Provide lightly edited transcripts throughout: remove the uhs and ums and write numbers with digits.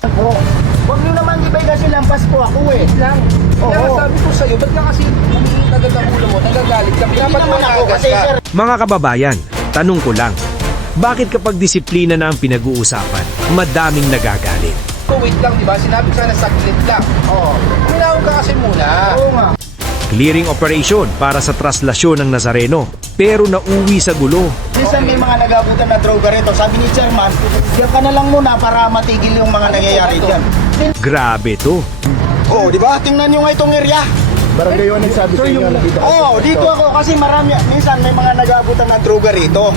Oh, huwag nyo naman ibay kasi lampas po ako eh. Lang. Oo. Kaya sabi ko sa'yo, ba't ka kasi umiinit agad ang ulo mo, nagagalit ka, Hindi dapat naman ako managas kasi ka. sir. Mga kababayan, tanong ko lang, bakit kapag disiplina na ang pinag-uusapan, madaming nagagalit? So, wait lang, di ba? Sinabi ko sana saglit lang. Oo. Uminahon ka kasi muna. Oo nga. Clearing operation para sa traslasyon ng Nazareno, pero nauwi sa gulo. Minsan may mga nagabutan na droga rito. Sabi ni Chairman, diyan ka na lang muna para matigil yung mga nangyayari dyan. Grabe to. Oh, di ba? Tingnan nyo nga itong area. Barangay 1 nagsabi sa inyo na dito. Oo, dito ako kasi marami. Minsan may mga nagabutan na droga rito.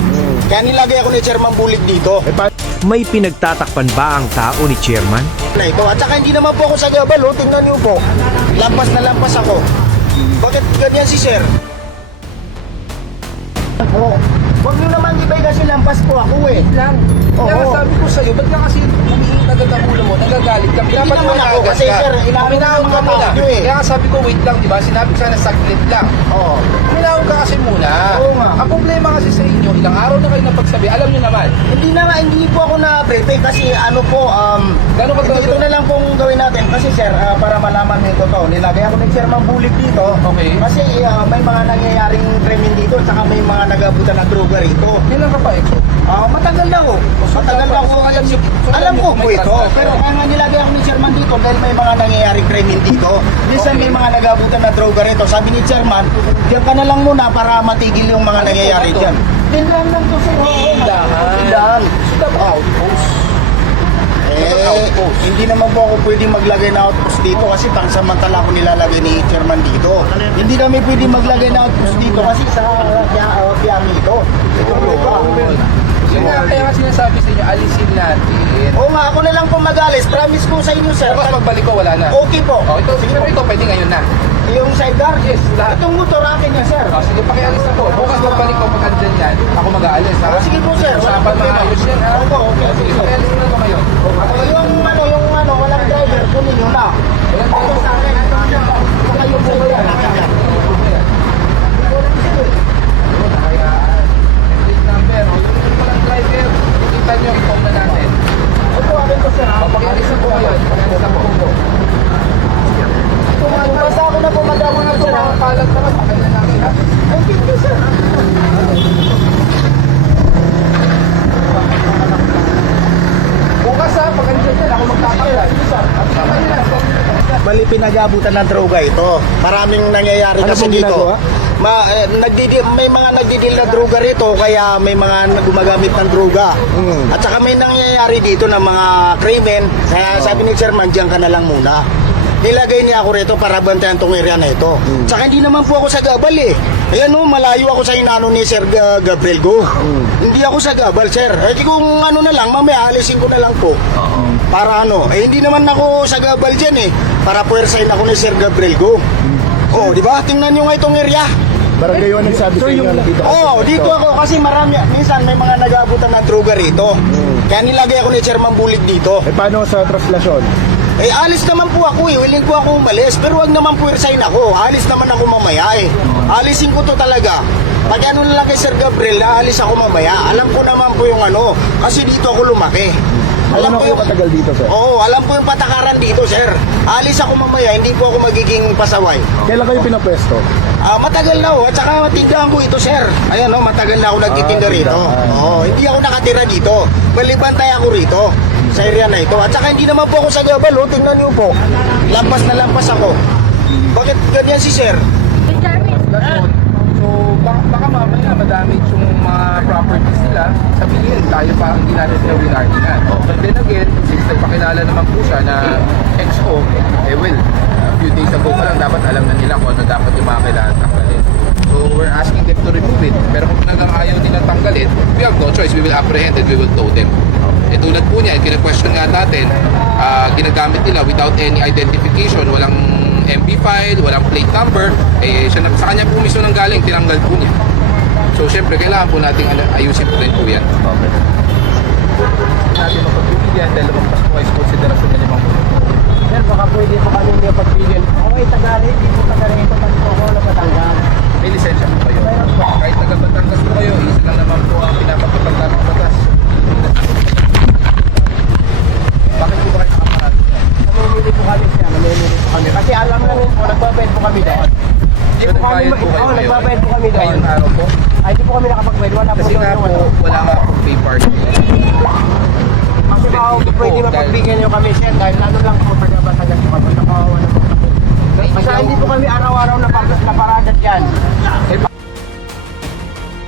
Kaya nilagay ako ni Chairman Bulit dito. May pinagtatakpan ba ang tao ni Chairman? Na ito. At saka hindi naman po ako sa gabal. Oh. Tingnan nyo po. Lampas na lampas ako. Bakit ganyan si Sir? Oo. Huwag nyo naman ibay kasi lampas po ako eh. Lang. Oo. Kaya sabi ko sa'yo, ba't ka kasi umiinit agad ang ulo mo, nagagalit ka, dapat naman ako managas kasi, ka. sir, inaano Uminahon ng ka mga muna. tao eh. Kaya sabi ko, wait lang, di ba? Sinabi ko sana saglit lang. Oo. Uminahon ka kasi muna. Oo nga. Ang problema kasi sa inyo, ilang araw na kayo napagsabi, alam nyo naman. Hindi na nga, hindi po ako na-brief eh, kasi ano po, Gano'n ka ito na lang pong gawin natin. Kasi sir, para malaman mo ito to, nilagay ako ng Chairman Bulit dito. Okay. Kasi may mga nangyayaring krimen dito, at saka may mga nagabutan na droga rito. Kailan ka pa, Exo? Matagal na ho. Matagal na ho. Alam ko po ito. Pero kaya nga nilagay ako ni Chairman dito dahil may mga nangyayaring krimen dito. Minsan may mga nagabutan na droga rito. Sabi ni Chairman, diyan ka na lang muna para matigil yung mga nangyayari po ba to? dyan. Tindahan lang to sir. Tindahan. Tindahan. So, dapat outpost. Hindi naman po ako pwede maglagay na outpost dito kasi pangsamantala ko nilalagay ni Chairman dito. Hindi kami pwede maglagay na outpost dito kasi sa Piami ito. Ito po ba? Yun nga, kaya nga sinasabi sa inyo, alisin natin. Oo nga, ako na lang po mag-alis. Promise ko sa inyo sir. Bukas pagbalik ko, wala na. Okay po. Oh, ito, sige ito, pwede ngayon na. Yung sidecar? Yes, lahat. Itong motor akin niya sir. Oh, sige, pakialis na po. Bukas pagbalik ko, pag andyan yan, ako mag-aalis, ha? Sige po sir. Walang Usapan problema. maayos yan, ha? Opo, okay. Sige, pakialis na to ngayon. Yung walang driver, kunin nyo na. Ito sa akin. Saka yung po yan. Plate number, o yung walang driver, kita nyo, i-phone na natin. Ito akin to sir. Pakialis na po ngayon, pakialis na po. Basta ako na po madamo na Ito, sir. mga kalat naman, pakialis natin, ha? Thank you sir. Bukas, ha? Pag andyan yan, ako magpapakila. At saka nila. Bali pinag-abutan ng droga ito. Maraming nangyayari kasi pong dito. ginagawa? May mga nagdidil na droga rito kaya may mga gumagamit ng droga. At saka may nangyayari dito ng mga krimen. Kaya sabi ni Chairman, diyan ka na lang muna. Nilagay niya ako rito para bantayan tong area na ito. Tsaka hindi naman po ako sa Gabal eh. Ayan o, malayo ako sa inano ni Sir Gabriel Go. Hindi ako sa Gabal, sir. Eh di kung ano na lang, mamaya alisin ko na lang po. Para ano, hindi naman ako sa Gabal dyan eh. Para puwersahin ako ni Sir Gabriel Go. Oh, di ba? Tingnan nyo nga itong area. Barangay 1 nagsabi sa inyo na dito. Dito ako kasi marami, minsan may mga nagabutan na droga rito. Kaya nilagay ako ni Chairman Bulit dito. Paano sa traslasyon? Alis naman po ako eh. Willing po ako umalis. Pero wag naman po resign ako. Alis naman ako mamaya eh. Alisin ko to talaga. Pag ano na lang kay Sir Gabriel, aalis ako mamaya. Alam ko naman po yung ano. Kasi dito ako lumaki. Alam ko yung katagal dito, sir. Oo, alam ko yung patakaran dito, sir. Alis ako mamaya. Hindi po ako magiging pasaway. Kailan kayo pinapwesto? Matagal na ho. At saka tindahan ko ito, sir. Ayan o, matagal na ako nagtitinda rito. Oo, hindi ako nakatira dito. Balibantay ako rito sa area na ito. At saka hindi naman po ako sa Gabal, oh. Tingnan niyo po. Lampas na lampas ako. Bakit ganyan si sir? So, baka mamaya madamage yung mga properties nila. Sabihin, tayo pa hindi natin sila winarningan. But then again, since nagpakilala naman po siya na XO, a few days ago pa lang dapat alam na nila kung ano dapat yung mga kailangan tanggalin. So, we're asking them to remove it. Pero kung talagang ayaw nilang tanggalin, we have no choice. We will apprehend and we will tow them. Eh tulad po niya, kina-question nga natin, ginagamit nila without any identification, walang MB file, walang plate number, siya, sa kanya po mismo nang galing, tinanggal po niya. So syempre, kailangan po natin ayusin po rin po yan. Okay. Natin mapagpipilian dahil lumagpas po ay konsiderasyon na limang po. Sir, baka pwede po kami may pagpilian. Okay, Tagalog, hindi po Tagalog ito. Tanto ko na Batangas. May lisensya po kayo. Kahit taga-Batangas po kayo, isa lang naman po ang pinapagpapag namin batas. Bakit po ba kayo kami doon. Hindi po kami, Nagbayad po kayo ngayon? nagbabayad po kami doon. Ngayong araw po? Ay, hindi po kami nakapagbayad. Wala po Kasi doon nga yung po, ano. wala nga po pay parking. Kasi baka Dito po, pwede dahil- mapagbigyan nyo kami sir dahil ano lang po pagkabatagan po kami nakawawa naman po. Basta hindi po kami araw-araw na parada dyan.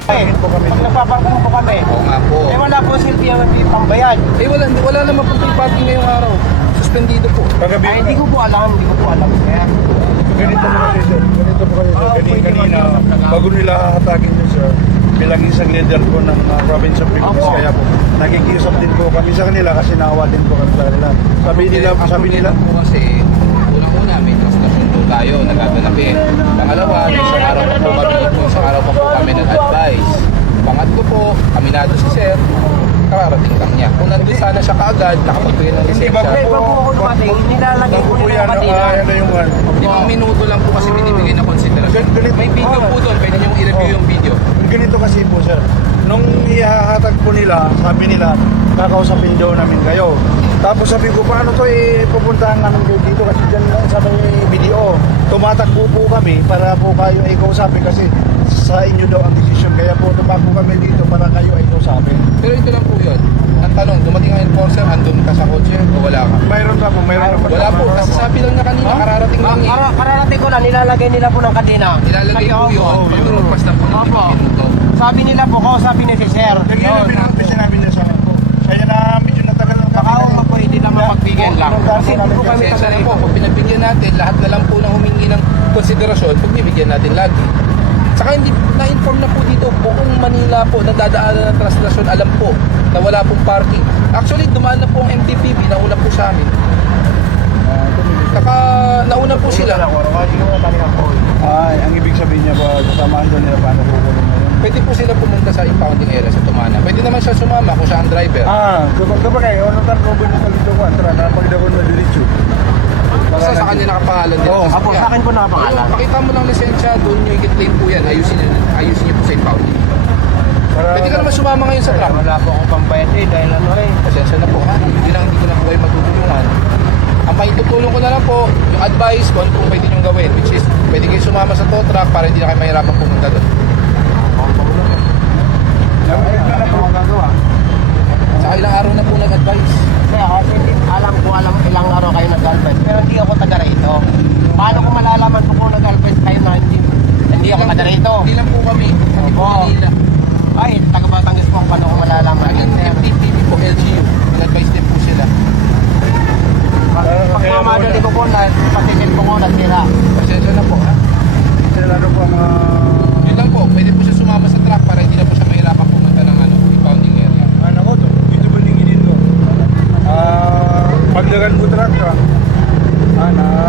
Pag nagpaparking po kami. Oo nga po. Eh wala po silbi yung pambayad. Eh wala naman po pay parking ngayong araw. Suspendido po. Kagabi, Ay, hindi ko po alam. Kaya, ganito po kasi sir. Ganito po kasi sir. Kanina, bago nila hatagin nyo sir, bilang isang leader po ng province of Philippines, Opo. kaya po, nakikiusap din po kami sa kanila kasi naawa din po kami sa kanila. Sabi nila, po kasi, unang-una may translation po tayo, nagaganapin. Pangalawa, isang araw pa po kami, isang araw pa po kami nag-advise. Pangatlo po, aminado si Sir, kararating lang niya. Kung nandun sana siya kaagad, nakapagbigay ng Hindi, lisensya. Hindi, bago ako dumating, nilalagay po nila yung katina. ano yung one. Limang minuto lang po kasi binibigay na konsiderasyon. May video po doon, pwede niyong i-review yung video. Ganito kasi po sir, nung ihahatag po nila, sabi nila, kakausapin daw namin kayo. Tapos sabi ko, paano to pupuntahan namin kayo dito kasi dyan lang sa may video. Tumatakbo po kami para po kayo ay kausapin kasi sa inyo daw ang decision. Kaya po tumakbo kami dito para kayo ay kausapin. Pero ito lang po yun. Ang tanong, dumating ang enforcer, andun ka sa kotse o wala ka? Mayroon pa po, mayroon pa. Wala po, kasi sabi lang niya kanina, kararating lang niya. Kararating ko na, nilalagay nila po ng katina. Nilalagay po yun, pag lumagpas na po ng Opo. 5 minuto. Sabi nila po, sabi ni si Sir. Yung sinabi niya sa akin po. Kaya na medyo natagal lang Baka ako pwede lang mapagbigyan lang. Kasi hindi po kami Pasensya na po, pag pinagbigyan natin, lahat na lang po ng humingi ng konsiderasyon, pagbibigyan natin lagi. Saka hindi na-inform na po dito, buong Manila po, nadadaanan ng translasyon, alam po na wala pong parking. Actually, dumaan na po ang MTPB, nauna po sa amin. Saka nauna po sila. Ay, ang ibig sabihin niya ba, kasamaan doon nila paano kukulong ngayon? Pwede po sila pumunta sa impounding area sa Tumana. Pwede naman siya sumama kung siya ang driver. Kapag kayo, ano tan robin sa dito ko, antara na pagdakon na diretso. Basta sa kanya nakapangalan din. Oo. Apo, sa akin po nakapangalan. Pakita mo lang lisensya, doon nyo i-claim po yan. Ayusin niyo po sa impounding. Pwede ka naman sumama ngayon sa truck. Wala po akong pambayad dahil ano Pasensya na po ha. Hindi ko na po kayo matutulungan. Ang maitutulong ko na lang po, yung advice ko, ano kung pwede nyo gawin. Which is, pwede kayo sumama sa tow truck para hindi na kayo mahirapan pumunta doon. Sa ilang araw na po nag-advise. Kasi ako, alam ilang araw kayo nag-advise. Pero hindi ako taga rito. Paano ko malalaman kung nag-advise kayo na hindi ako taga rito? Hindi lang po kami. Hindi po Oo. Manila. Ay, taga Batangas po, paano ko malalaman? Ang MTPB po, LGU. Nag-advise din po sila. Pag mamadali ko po, patitin po ko, nasira. Pasensya na po ha. Lalo po ang Yun lang po, pwede po siya sumama sa truck para hindi na po siya mahirapan pumunta ng impounding area. anak ko to. Dito ba ninginin ko? Pagdagan ko truck ka.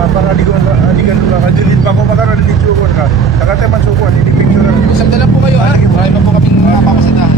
Para aligan ko lang. Adilin pa ko makaroon din sukon ka. Nakateman sukon, hindi picture. Usap na lang po kayo ha. Marami pa po kaming mapapasitahan.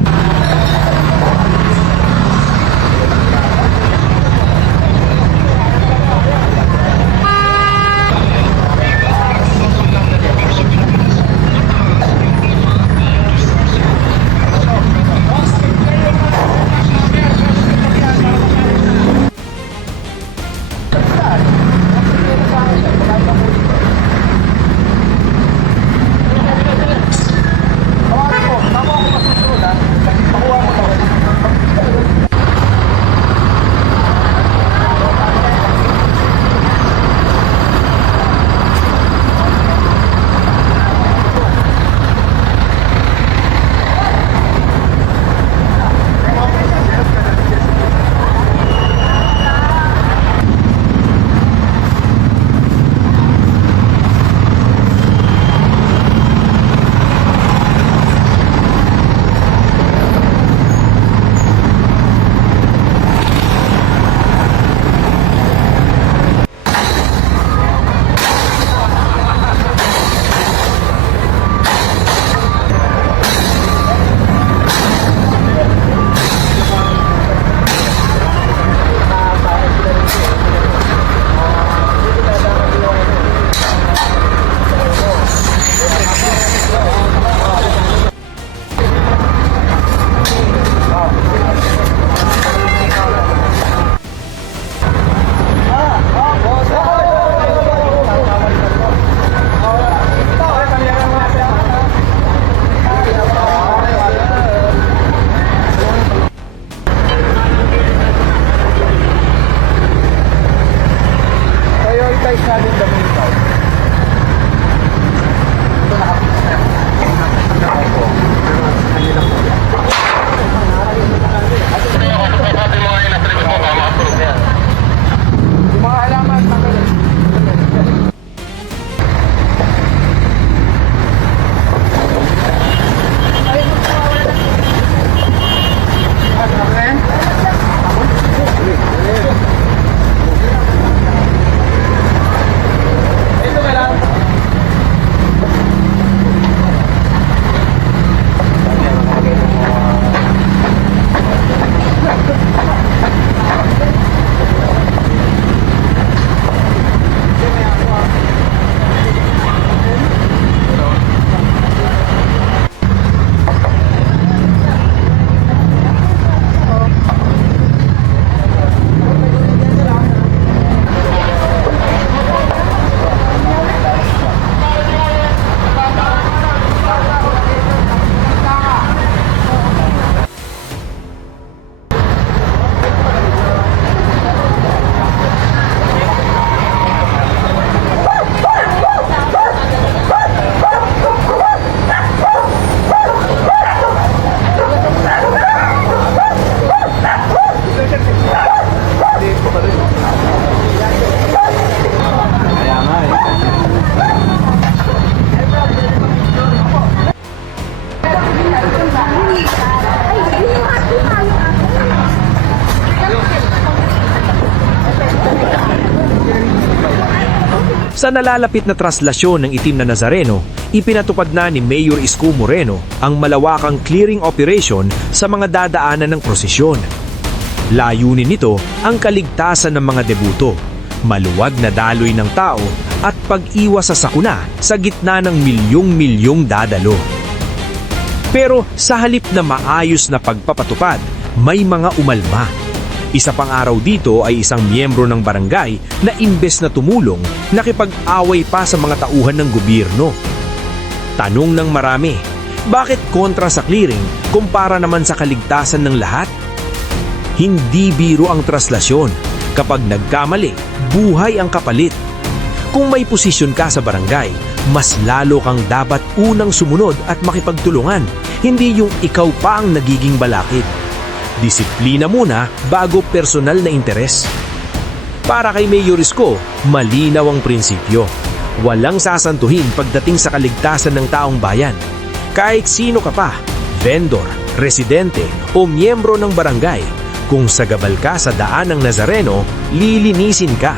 Sa nalalapit na traslasyon ng itim na Nazareno, ipinatupad na ni Mayor Isko Moreno ang malawakang clearing operation sa mga dadaanan ng prosesyon. Layunin nito ang kaligtasan ng mga debuto, maluwag na daloy ng tao at pag-iwas sa sakuna sa gitna ng milyong-milyong dadalo. Pero sa halip na maayos na pagpapatupad, may mga umalma. Isa pang araw dito ay isang miyembro ng barangay na imbes na tumulong, nakipag-away pa sa mga tauhan ng gobyerno. Tanong ng marami, bakit kontra sa clearing kumpara naman sa kaligtasan ng lahat? Hindi biro ang traslasyon. Kapag nagkamali, buhay ang kapalit. Kung may posisyon ka sa barangay, mas lalo kang dapat unang sumunod at makipagtulungan, hindi yung ikaw pa ang nagiging balakid. Disiplina muna bago personal na interes. Para kay Mayor Isko, malinaw ang prinsipyo. Walang sasantuhin pagdating sa kaligtasan ng taong bayan. Kahit sino ka pa, vendor, residente o miyembro ng barangay, kung sagabal ka sa daan ng Nazareno, lilinisin ka.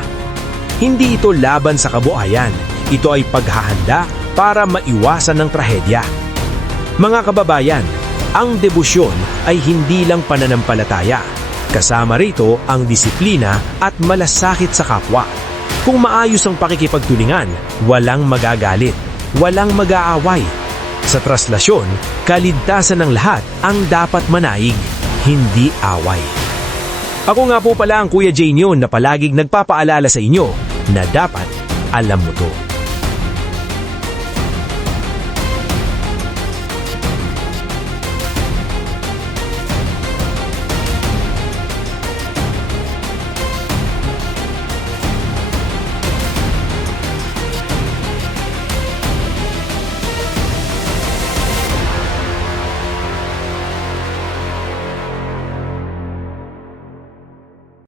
Hindi ito laban sa kabuhayan. Ito ay paghahanda para maiwasan ng trahedya. Mga kababayan, ang debosyon ay hindi lang pananampalataya. Kasama rito ang disiplina at malasakit sa kapwa. Kung maayos ang pakikipagtulingan, walang magagalit, walang mag-aaway. Sa traslasyon, kaligtasan ng lahat ang dapat manaig, hindi away. Ako nga po pala ang Kuya Jane yun na palaging nagpapaalala sa inyo na dapat alam mo to.